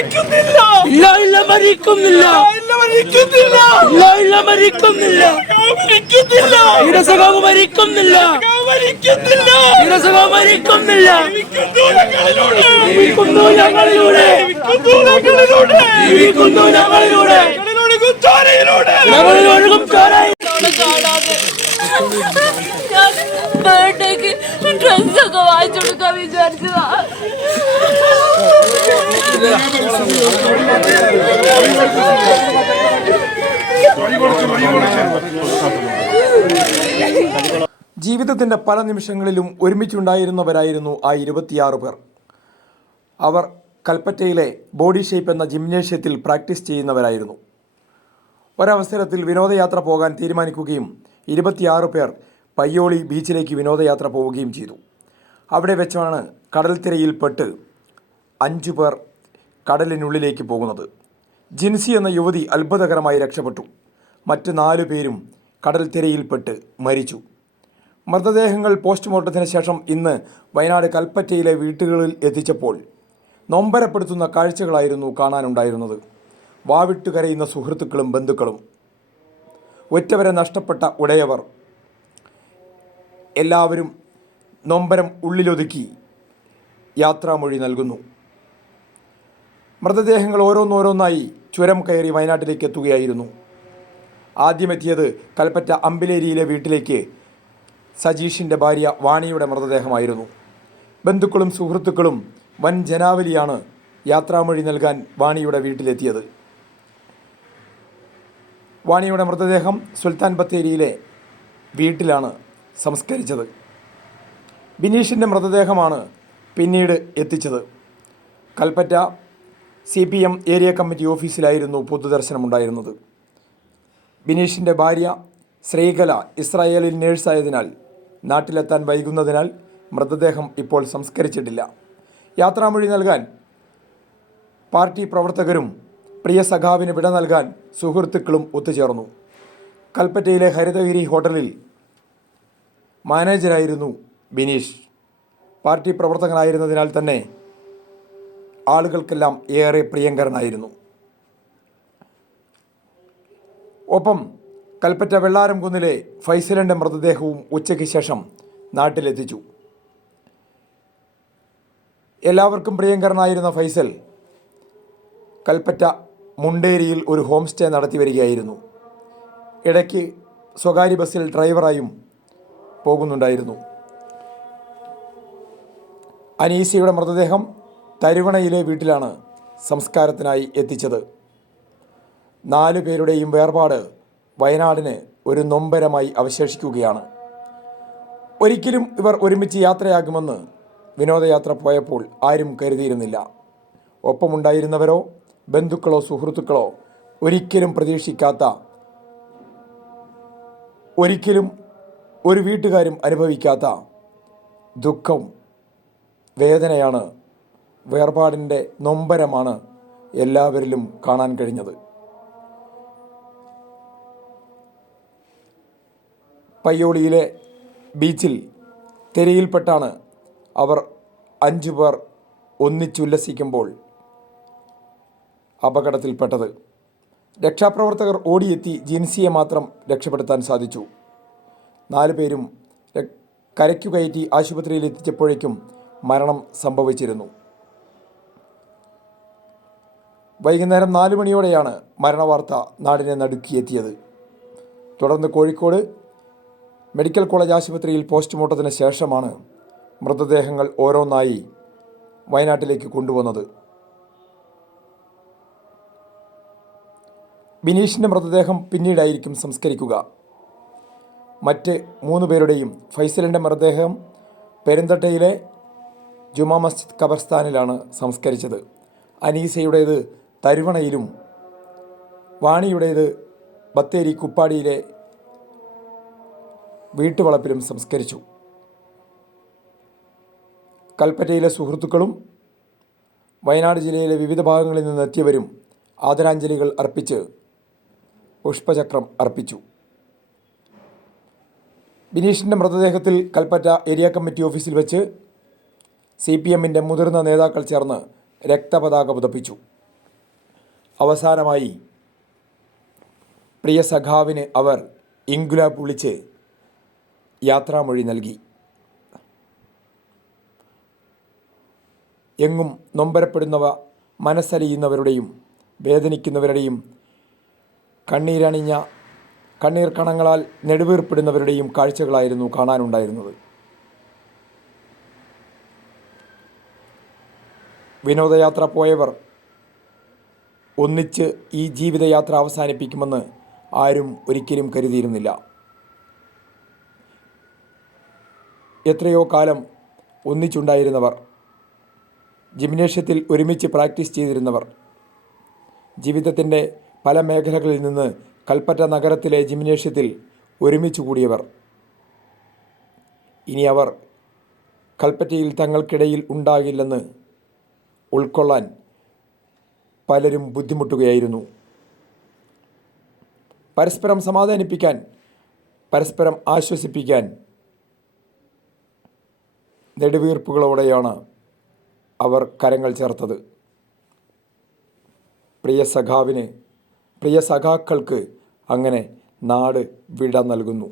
മരിക്കുന്നില്ല. ഇല്ല ഇല്ല മരിക്കുന്നില്ല. ഇല്ല മരിക്കുന്നില്ല. ഇല്ല ഇല്ല മരിക്കുന്നില്ല മരിക്കുന്നില്ല. വീരസഖാവ് മരിക്കുന്നില്ല. മരിക്കുന്നില്ല. ജീവിക്കുന്നു ഞങ്ങളിലൂടെ. ജീവിക്കുന്നു ഞങ്ങളിലൂടെ. ചോരയിലൂടെ ഞങ്ങളിൽ ഒഴുകും ചോരായി ബർത്ത്ഡേക്ക് ഡ്രസ് വാങ്ങിച്ചു കൊടുക്കാൻ വിചാരിച്ചതാ. ജീവിതത്തിന്റെ പല നിമിഷങ്ങളിലും ഒരുമിച്ചുണ്ടായിരുന്നവരായിരുന്നു ആ ഇരുപത്തിയാറ് പേർ. അവർ കൽപ്പറ്റയിലെ ബോഡി ഷേപ്പ് എന്ന ജിംനേഷ്യത്തിൽ പ്രാക്ടീസ് ചെയ്യുന്നവരായിരുന്നു. ഒരവസരത്തിൽ വിനോദയാത്ര പോകാൻ തീരുമാനിക്കുകയും ഇരുപത്തിയാറ് പേർ പയ്യോളി ബീച്ചിലേക്ക് വിനോദയാത്ര പോവുകയും ചെയ്തു. അവിടെ വെച്ചാണ് കടൽത്തിരയിൽപ്പെട്ട് അഞ്ചു പേർ കടലിനുള്ളിലേക്ക് പോകുന്നത്. ജിൻസി എന്ന യുവതി അത്ഭുതകരമായി രക്ഷപ്പെട്ടു. മറ്റ് നാലു പേരും കടൽ തിരയിൽപ്പെട്ട് മരിച്ചു. മൃതദേഹങ്ങൾ പോസ്റ്റ്മോർട്ടത്തിന് ശേഷം ഇന്ന് വയനാട് കൽപ്പറ്റയിലെ വീട്ടുകളിൽ എത്തിച്ചപ്പോൾ നൊമ്പരപ്പെടുത്തുന്ന കാഴ്ചകളായിരുന്നു കാണാനുണ്ടായിരുന്നത്. വാവിട്ട് കരയുന്ന സുഹൃത്തുക്കളും ബന്ധുക്കളും. ഒറ്റവരെ നഷ്ടപ്പെട്ട ഉടയവർ. എല്ലാവരും നൊമ്പരം ഉള്ളിലൊതുക്കി യാത്രാമൊഴി നൽകുന്നു. മൃതദേഹങ്ങൾ ഓരോന്നോരോന്നായി ചുരം കയറി വയനാട്ടിലേക്ക് എത്തുകയായിരുന്നു. ആദ്യമെത്തിയത് കൽപ്പറ്റ അമ്പിലേരിയിലെ വീട്ടിലേക്ക് സജീഷിന്റെ ഭാര്യ വാണിയുടെ മൃതദേഹമായിരുന്നു. ബന്ധുക്കളും സുഹൃത്തുക്കളും വൻ ജനാവലിയാണ് യാത്രാമൊഴി നൽകാൻ വാണിയുടെ വീട്ടിലെത്തിയത്. വാണിയുടെ മൃതദേഹം സുൽത്താൻ ബത്തേരിയിലെ വീട്ടിലാണ് സംസ്കരിച്ചത്. ബിനീഷിന്റെ മൃതദേഹമാണ് പിന്നീട് എത്തിച്ചത്. Kalpetta C P M area committee ഓഫീസിലായിരുന്നു പൊതുദർശനമുണ്ടായിരുന്നത്. ബിനീഷിന്റെ ഭാര്യ ശ്രീകല ഇസ്രായേലിൽ നേഴ്സായതിനാൽ നാട്ടിലെത്താൻ വൈകുന്നതിനാൽ മൃതദേഹം ഇപ്പോൾ സംസ്കരിച്ചിട്ടില്ല. യാത്രാമൊഴി നൽകാൻ പാർട്ടി പ്രവർത്തകരും പ്രിയ സഖാവിന് വിട നൽകാൻ സുഹൃത്തുക്കളും ഒത്തുചേർന്നു. കൽപ്പറ്റയിലെ ഹരിതഗിരി ഹോട്ടലിൽ മാനേജരായിരുന്നു ബിനീഷ്. പാർട്ടി പ്രവർത്തകനായിരുന്നതിനാൽ തന്നെ ആളുകൾക്കെല്ലാം ഏറെ പ്രിയങ്കരനായിരുന്നു. ഒപ്പം കൽപ്പറ്റ വെള്ളാരം കുന്നിലെ ഫൈസലിന്റെ മൃതദേഹവും ഉച്ചയ്ക്ക് ശേഷം നാട്ടിലെത്തിച്ചു. എല്ലാവർക്കും പ്രിയങ്കരനായിരുന്ന ഫൈസൽ കൽപ്പറ്റ മുണ്ടേരിയിൽ ഒരു ഹോം സ്റ്റേ നടത്തി വരികയായിരുന്നു. ഇടയ്ക്ക് സ്വകാര്യ ബസ്സിൽ ഡ്രൈവറായും പോകുന്നുണ്ടായിരുന്നു. അനീസിയുടെ മൃതദേഹം തരുവണയിലെ വീട്ടിലാണ് സംസ്കാരത്തിനായി എത്തിച്ചത്. നാലു പേരുടെയും വേർപാട് വയനാടിന് ഒരു നൊമ്പരമായി അവശേഷിക്കുകയാണ്. ഒരിക്കലും ഇവർ ഒരുമിച്ച് യാത്രയാകുമെന്ന് വിനോദയാത്ര പോയപ്പോൾ ആരും കരുതിയിരുന്നില്ല. ഒപ്പമുണ്ടായിരുന്നവരോ ബന്ധുക്കളോ സുഹൃത്തുക്കളോ ഒരിക്കലും പ്രതീക്ഷിക്കാത്ത ഒരിക്കലും ഒരു വീട്ടുകാരും അനുഭവിക്കാത്ത ദുഃഖം വേദനയാണ് വേർപാടിന്റെ നൊമ്പരമാണ് എല്ലാവരിലും കാണാൻ കഴിഞ്ഞത്. പയ്യോളിയിലെ ബീച്ചിൽ തിരയിൽപ്പെട്ടാണ് അവർ അഞ്ചു പേർ ഒന്നിച്ചുല്ലസിക്കുമ്പോൾ അപകടത്തിൽപ്പെട്ടത്. രക്ഷാപ്രവർത്തകർ ഓടിയെത്തി ജിൻസിയെ മാത്രം രക്ഷപ്പെടുത്താൻ സാധിച്ചു. നാലു പേരും കരയ്ക്കു കയറ്റി ആശുപത്രിയിൽ എത്തിച്ചപ്പോഴേക്കും മരണം സംഭവിച്ചിരുന്നു. വൈകുന്നേരം നാലു മണിയോടെയാണ് മരണവാർത്ത നാടിനെ നടുക്കിയെത്തിയത്. തുടർന്ന് കോഴിക്കോട് മെഡിക്കൽ കോളേജ് ആശുപത്രിയിൽ പോസ്റ്റ്മോർട്ടത്തിന് ശേഷമാണ് മൃതദേഹങ്ങൾ ഓരോന്നായി വയനാട്ടിലേക്ക് കൊണ്ടുവന്നത്. ബിനീഷിന്റെ മൃതദേഹം പിന്നീടായിരിക്കും സംസ്കരിക്കുക. മറ്റ് മൂന്ന് പേരുടെയും ഫൈസലിന്റെ മൃതദേഹം പെരുന്തട്ടയിലെ ജുമാ മസ്ജിദ് ഖബർസ്ഥാനിലാണ് സംസ്കരിച്ചത്. അനീസയുടേത് തരുവണയിലും വാണിയുടേത് ബത്തേരി കുപ്പാടിയിലെ വീട്ടുവളപ്പിലും സംസ്കരിച്ചു. കൽപ്പറ്റയിലെ സുഹൃത്തുക്കളും വയനാട് ജില്ലയിലെ വിവിധ ഭാഗങ്ങളിൽ നിന്നെത്തിയവരും ആദരാഞ്ജലികൾ അർപ്പിച്ച് പുഷ്പചക്രം അർപ്പിച്ചു. ബിനീഷിന്റെ മൃതദേഹത്തിൽ കൽപ്പറ്റ ഏരിയ കമ്മിറ്റി ഓഫീസിൽ വെച്ച് സി പി എമ്മിന്റെ മുതിർന്ന നേതാക്കൾ ചേർന്ന് രക്തപതാക പുതപ്പിച്ചു. അവസാനമായി പ്രിയ സഖാവിന് അവർ ഇൻഗുലാബ് വിളിച്ച് യാത്രാമൊഴി നൽകി. എങ്ങും നൊമ്പരപ്പെടുന്നവ മനസ്സലിയുന്നവരുടെയും വേദനിക്കുന്നവരുടെയും കണ്ണീരണിഞ്ഞ കണ്ണീർ കണങ്ങളാൽ നെടുവീർപ്പെടുന്നവരുടെയും കാഴ്ചകളായിരുന്നു കാണാനുണ്ടായിരുന്നത്. വിനോദയാത്ര പോയവർ ഒന്നിച്ച് ഈ ജീവിതയാത്ര അവസാനിപ്പിക്കുമെന്ന് ആരും ഒരിക്കലും കരുതിയിരുന്നില്ല. എത്രയോ കാലം ഒന്നിച്ചുണ്ടായിരുന്നവർ ജിംനേഷ്യത്തിൽ ഒരുമിച്ച് പ്രാക്ടീസ് ചെയ്തിരുന്നവർ ജീവിതത്തിന്റെ പല മേഖലകളിൽ നിന്ന് കൽപ്പറ്റ നഗരത്തിലെ ജിംനേഷ്യത്തിൽ ഒരുമിച്ച് കൂടിയവർ. ഇനി അവർ കൽപ്പറ്റയിൽ തങ്ങൾക്കിടയിൽ ഉണ്ടാകില്ലെന്ന് ഉൾക്കൊള്ളാൻ പലരും ബുദ്ധിമുട്ടുകയായിരുന്നു. പരസ്പരം സമാധാനിപ്പിക്കാൻ പരസ്പരം ആശ്വസിപ്പിക്കാൻ നെടുവീർപ്പുകളോടെയാണ് അവർ കരങ്ങൾ ചേർത്തത്. പ്രിയ സഖാവിന് പ്രിയ സഖാക്കൾക്ക് അങ്ങനെ നാട് വിട നൽകുന്നു.